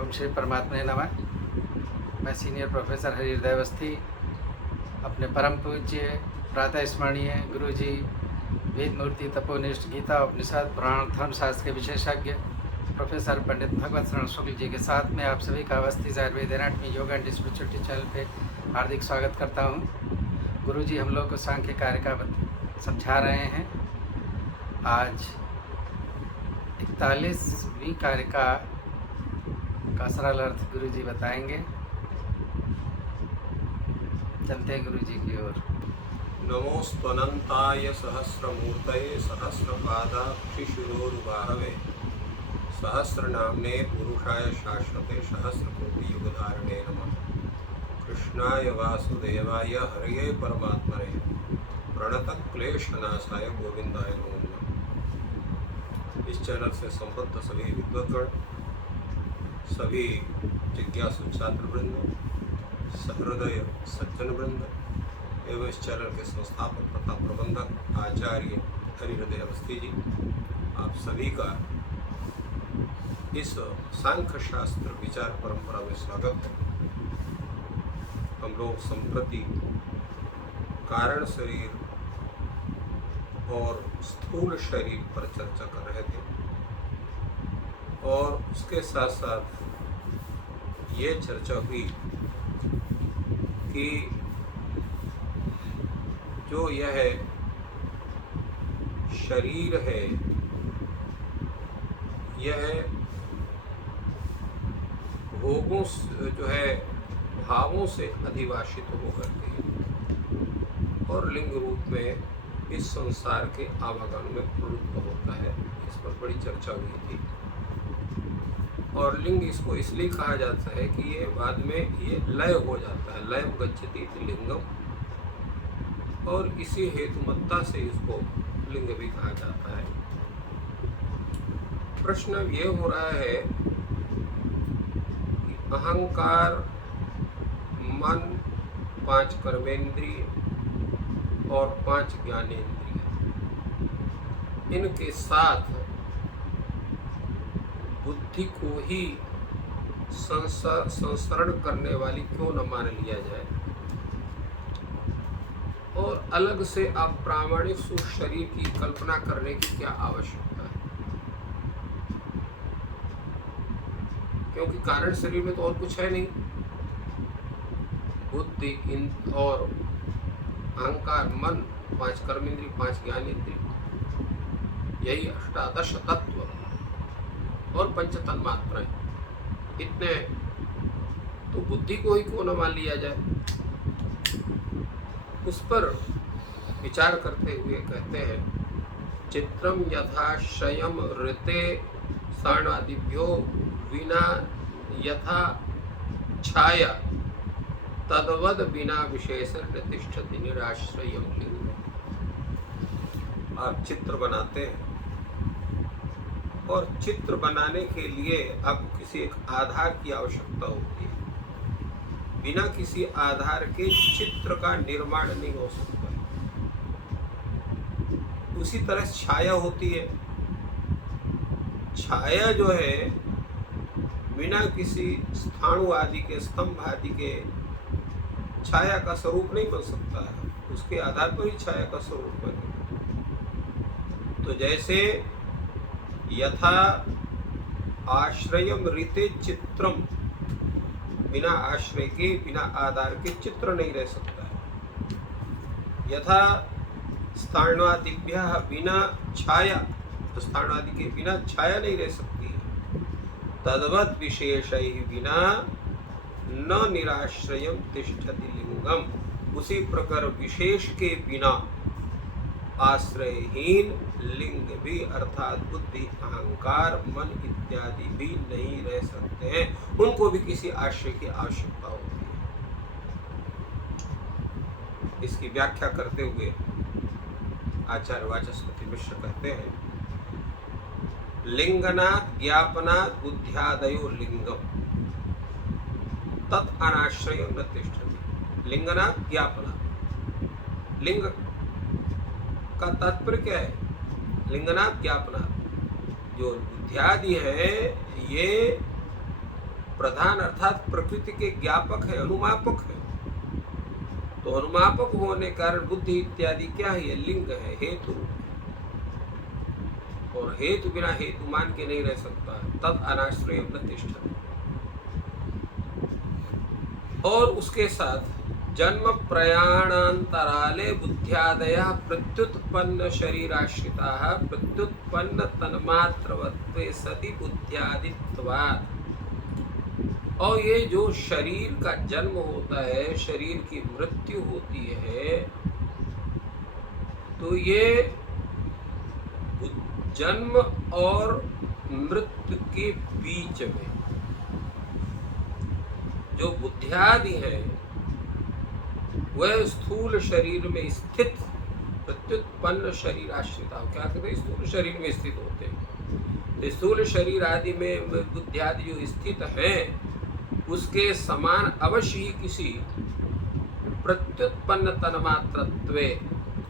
ओम श्री परमात्मा नमः। मैं सीनियर प्रोफेसर हरिहृदय अवस्थी अपने परम पूज्य प्रातः स्मरणीय गुरु जी वेद मूर्ति तपोनिष्ठ गीता उपनिषद पुराण धर्मशास्त्र के विशेषज्ञ प्रोफेसर पंडित भगवत शरण शुक्ल जी के साथ में आप सभी का Awasthi Ayurveda anatomy yoga and spirituality channel पे हार्दिक स्वागत करता हूँ। गुरु जी हम लोग को सांख्य कार्य का समझा रहे हैं। आज 41वीं कारिका का सरल अर्थ गुरु जी बताएंगे। चलते हैं गुरु जी की ओर। नमोस्तनंताय सहस्रमूर्तये सहस्रपादाक्षिशिरोरुबाहवे सहस्रनाम्ने पुरुषाय शाश्वते सहस्रकोटियुगधारिणे नमः। कृष्णाय वासुदेवाय हरये परमात्मने प्रणतक्लेशनाशाय गोविंदाय नमो नमः। इस चैनल से संबद्ध सभी विद्वद्गण, सभी जिज्ञासु छात्र वृंद, सहृदय सज्जन वृंद एवं इस चैनल के संस्थापक तथा प्रबंधक आचार्य हरिहृदय अवस्थी जी, आप सभी का इस सांख्य शास्त्र विचार परंपरा में स्वागत है। हम लोग संप्रति कारण शरीर और स्थूल शरीर पर चर्चा कर रहे थे और उसके साथ साथ ये चर्चा हुई कि जो यह शरीर है यह भोगों जो है भावों से अधिवासित होकर के और लिंग रूप में इस संसार के आवागमन में प्रवृत्त होता है। इस पर बड़ी चर्चा हुई थी। और लिंग इसको इसलिए कहा जाता है कि ये बाद में ये लय हो जाता है, लय गच्छति इति लिंगम, और इसी हेतुमत्ता से इसको लिंग भी कहा जाता है। प्रश्न ये हो रहा है कि अहंकार, मन, 5 कर्मेंद्रिय और 5 ज्ञानेंद्रिय, इनके साथ बुद्धि को ही संसरण करने वाली क्यों न मान लिया जाए और अलग से आप प्रामाणिक सुख शरीर की कल्पना करने की क्या आवश्यकता है? क्योंकि कारण शरीर में तो और कुछ है नहीं। बुद्धि और अहंकार, मन, 5 कर्मेंद्रिय, 5 ज्ञानेंद्रिय, यही 18 तत्व और 5 तन्मात्राएं, इतने तो बुद्धि को ही क्यों न मान लिया जाए? उस पर विचार करते हुए कहते हैं, चित्रम यथाश्रयम ऋते साणादिभ्यो विना यथा छाया तद्वद बिना विशेषण प्रतिष्ठति निराश्रयम लिंगम। आप चित्र बनाते हैं और चित्र बनाने के लिए आपको किसी एक आधार की आवश्यकता होती है। बिना किसी आधार के चित्र का निर्माण नहीं हो सकता। उसी तरह छाया होती है। छाया जो है बिना किसी स्थाणु आदि के, स्तंभ आदि के छाया का स्वरूप नहीं बन सकता है। उसके आधार पर ही छाया का स्वरूप बनेगा। तो जैसे यथा आश्रयम ऋते चित्रम, बिना आश्रय के, बिना आधार के चित्र नहीं रह सकता है। यथा स्थाणादिभ्यः बिना छाया, स्थाणादि के बिना छाया नहीं रह सकती है। तद्वत् विशेषैः बिना न निराश्रयम तिष्ठति लिंगम। उसी प्रकार विशेष के बिना आश्रयहीन लिंग भी अर्थात बुद्धि, अहंकार, मन इत्यादि भी नहीं रह सकते हैं। उनको भी किसी आश्रय की आवश्यकता होती है। इसकी व्याख्या करते हुए आचार्य वाचस्पति मिश्र कहते हैं, लिंगनात् ज्ञापनात् बुद्ध्यादयो लिंगम तत् अनाश्रय न तिष्ठति। लिंगनात् ज्ञापनात्, लिंग का तात्पर्य क्या है? लिंगनात् ज्ञापनात्, जो बुद्ध्यादि है ये प्रधान अर्थात प्रकृति के ज्ञापक है, अनुमापक है। तो अनुमापक होने के कारण बुद्धि इत्यादि क्या है? ये लिंग है, हेतु। और हेतु बिना हेतु मान के नहीं रह सकता। तद अनाश्रय प्रतिष्ठा। और उसके साथ जन्म प्रयाणांतराले बुद्ध्यादया प्रत्युत्पन्न शरीराश्रिता प्रत्युत्पन्न तन्मात्रवत्वे सति बुद्ध्यादित्वात्। और ये जो शरीर का जन्म होता है, शरीर की मृत्यु होती है, तो ये जन्म और मृत्यु के बीच में जो बुद्धियादि है वह स्थूल शरीर में स्थित प्रत्युत्पन्न शरीर आश्रिता। क्या कहते हैं? स्थूल शरीर में स्थित होते हैं। तो स्थूल शरीर आदि में बुद्धियादि जो स्थित हैं उसके समान अवश्य ही किसी प्रत्युत्पन्न तन्मात्रत्वे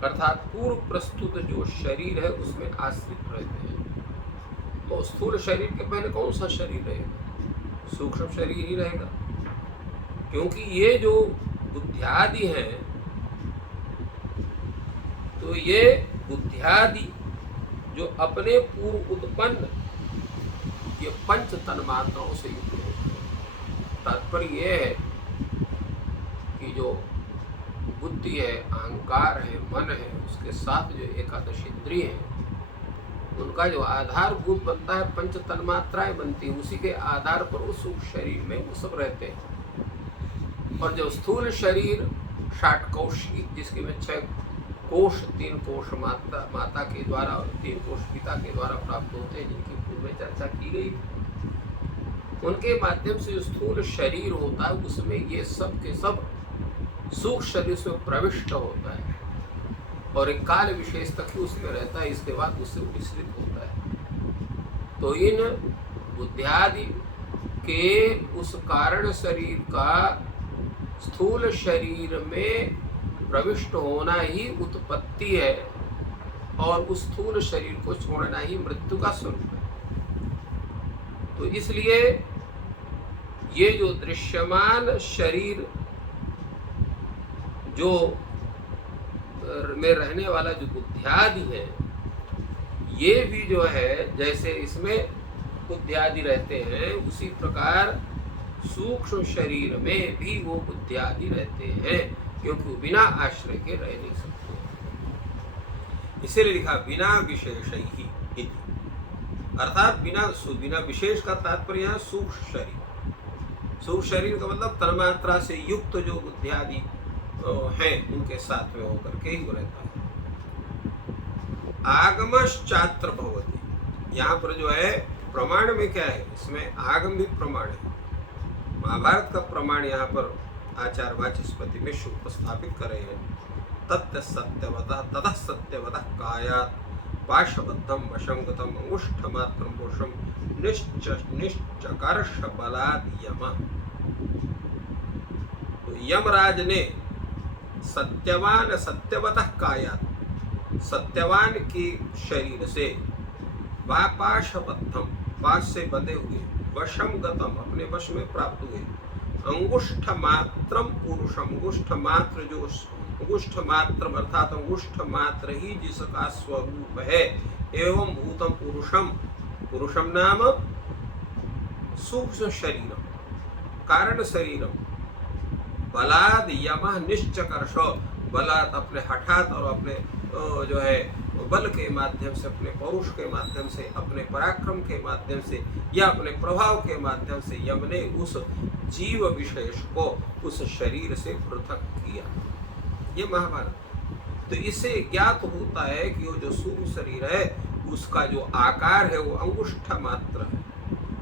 अर्थात पूर्व प्रस्तुत जो शरीर है उसमें आश्रित रहते हैं। तो स्थूल शरीर के पहले कौन सा शरीर रहेगा? सूक्ष्म शरीर ही रहेगा, क्योंकि ये जो बुद्धियादि हैं तो ये बुद्धियादि जो अपने पूर्व उत्पन्न ये पंच तन्मात्राओं से युक्त होते हैं। तात्पर्य ये है कि जो बुद्धि है, अहंकार है, मन है, उसके साथ जो एकादश इंद्रिय है उनका जो आधारभूत बनता है पंच तन्मात्राएं बनती है। उसी के आधार पर उस शरीर में वो सब रहते हैं। और जो स्थूल शरीर 60 कोश जिसके में 6 कोश, 3 कोश माता के द्वारा और 3 कोश पिता के द्वारा प्राप्त होते हैं, जिनकी पूर्व में चर्चा की गई, उनके माध्यम से जो स्थूल शरीर होता है उसमें ये सब के सब सूक्ष्म शरीर से प्रविष्ट होता है और एक काल विशेष तक ही उसमें रहता है। इसके बाद उससे विस्तृत होता है। तो इन बुद्धियादि के उस कारण शरीर का स्थूल शरीर में प्रविष्ट होना ही उत्पत्ति है और उस स्थूल शरीर को छोड़ना ही मृत्यु का स्वरूप है। तो इसलिए ये जो दृश्यमान शरीर जो में रहने वाला जो बुद्धियादि है, ये भी जो है जैसे इसमें बुद्धियादि रहते हैं उसी प्रकार सूक्ष्म शरीर में भी वो बुद्धियादि रहते हैं, क्योंकि बिना आश्रय के रह नहीं सकते। इसीलिए लिखा बिना विशेष ही, अर्थात बिना विशेष का तात्पर्य है सूक्ष्म शरीर। सूक्ष्म शरीर का मतलब तन्मात्रा से युक्त जो बुद्धियादि हैं उनके साथ में होकर के ही वो रहता है। आगमश्चात्र भवति। यहाँ पर जो है प्रमाण में क्या है? इसमें आगम भी प्रमाण है। महाभारत का प्रमाण यहाँ पर आचार्य वाचस्पति में उपस्थापित कर रहे हैं। तत्व सत्यवतः ततः सत्यवतः कायात् पाशबद्धम वशंगतम अंगुष्ठमात्रम पुरुषम निश्चकर्ष बलाद यम। तो यमराज ने सत्यवान सत्यवतः कायात्, सत्यवान के शरीर से, पाशबद्धम पाश से बंधे हुए, वशम गतम अपने वश में प्राप्त हुए, अंगुष्ठ मात्रम पुरुषम, अंगुष्ठ मात्र जो अंगुष्ठ मात्र अर्थात अंगुष्ठ मात्र ही जिसका स्वरूप है, एवं भूतम पुरुषम, पुरुषम नाम सूक्ष्म शरीरम कारण शरीरम, बलाद यमः निश्चकर्ष, बलाद अपने हठात और अपने जो है बल के माध्यम से, अपने पौरुष के माध्यम से, अपने पराक्रम के माध्यम से या अपने प्रभाव के माध्यम से यम ने उस जीव विशेष को उस शरीर से पृथक किया। ये महाभारत। तो इससे ज्ञात होता है कि वो जो सूक्ष्म शरीर है उसका जो आकार है वो अंगुष्ठ मात्र है।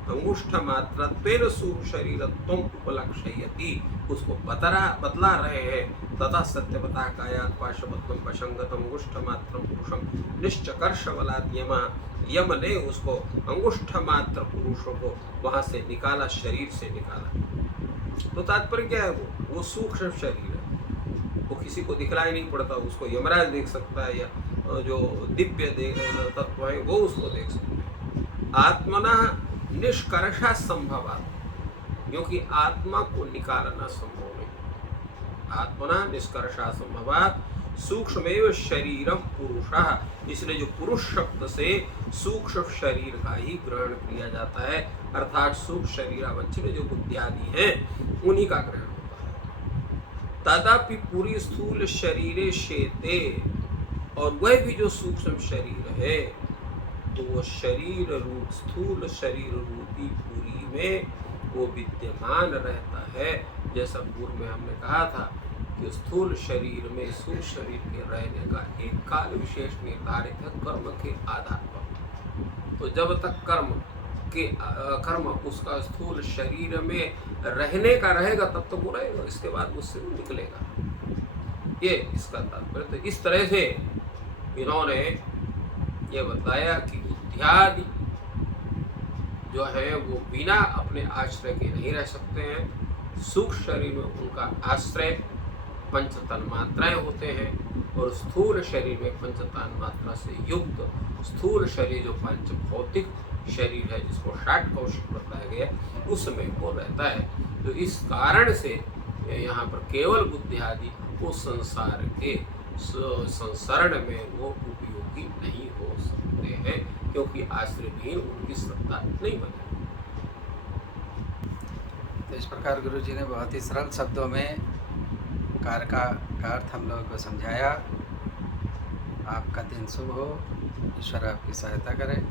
अंगुष्ठ मात्र तेन सूक्ष्म शरीरत्वं उपलक्षयति, उसको बतला रहे हैं। तथा सत्यवतः कायात् पाशबद्धम वशंगतम अंगुष्ठ मात्रम पुरुषम निश्चकर्ष बलाद यम, यम ने उसको अंगुष्ठ मात्र पुरुषों को वहां से निकाला, शरीर से निकाला। तो तात्पर्य क्या है? वो सूक्ष्म शरीर है, वो किसी को दिखलाई नहीं पड़ता, उसको यमराज देख सकता है या जो दिव्य तत्व है वो उसको देख सकते हैं। आत्मना निष्कर्षा संभवात्, क्योंकि आत्मा को निकालना संभव नहीं। आत्मना निष्कर्षा संभवात सूक्ष्मेव शरीरम पुरुषः, इसलिए जो पुरुष शब्द से सूक्ष्म शरीर का ही ग्रहण किया जाता है, अर्थात सूक्ष्म शरीरावच्छिन्न जो बुद्धि आदि हैं उन्हीं का ग्रहण होता है। तदापि पूरी स्थूल शरीरे शेते, और वह भी जो सूक्ष्म शरीर है तो वो शरीर रूप स्थूल शरीर रूपी पूरी में वो विद्यमान रहता है। जैसा पूर्व में हमने कहा था कि स्थूल शरीर में स्थूल शरीर के रहने का एक काल विशेष निर्धारित है कर्म के आधार पर। तो जब तक कर्म उसका स्थूल शरीर में रहने का रहेगा तब तक वो रहेगा, इसके बाद उससे वो निकलेगा, ये इसका तात्पर्य। तो इस तरह से इन्होंने ये बताया कि बुद्धियादि जो है वो बिना अपने आश्रय के नहीं रह सकते हैं। सूक्ष्म शरीर में उनका आश्रय पंच तन्मात्राएं होते हैं, और स्थूल शरीर में पंच तन्मात्रा से युक्त स्थूल शरीर जो पंच भौतिक शरीर है जिसको षाट कौशिक बताया गया उसमें वो रहता है। तो इस कारण से यहाँ पर केवल बुद्धि आदि वो संसार के संसरण में वो उपयोगी नहीं हो सकते हैं, क्योंकि आश्रय भी उनकी सत्ता नहीं बने। तो इस प्रकार गुरु जी ने बहुत ही सरल शब्दों में कार्य का अर्थ हम लोगों को समझाया। आपका दिन शुभ हो, ईश्वर आपकी सहायता करे।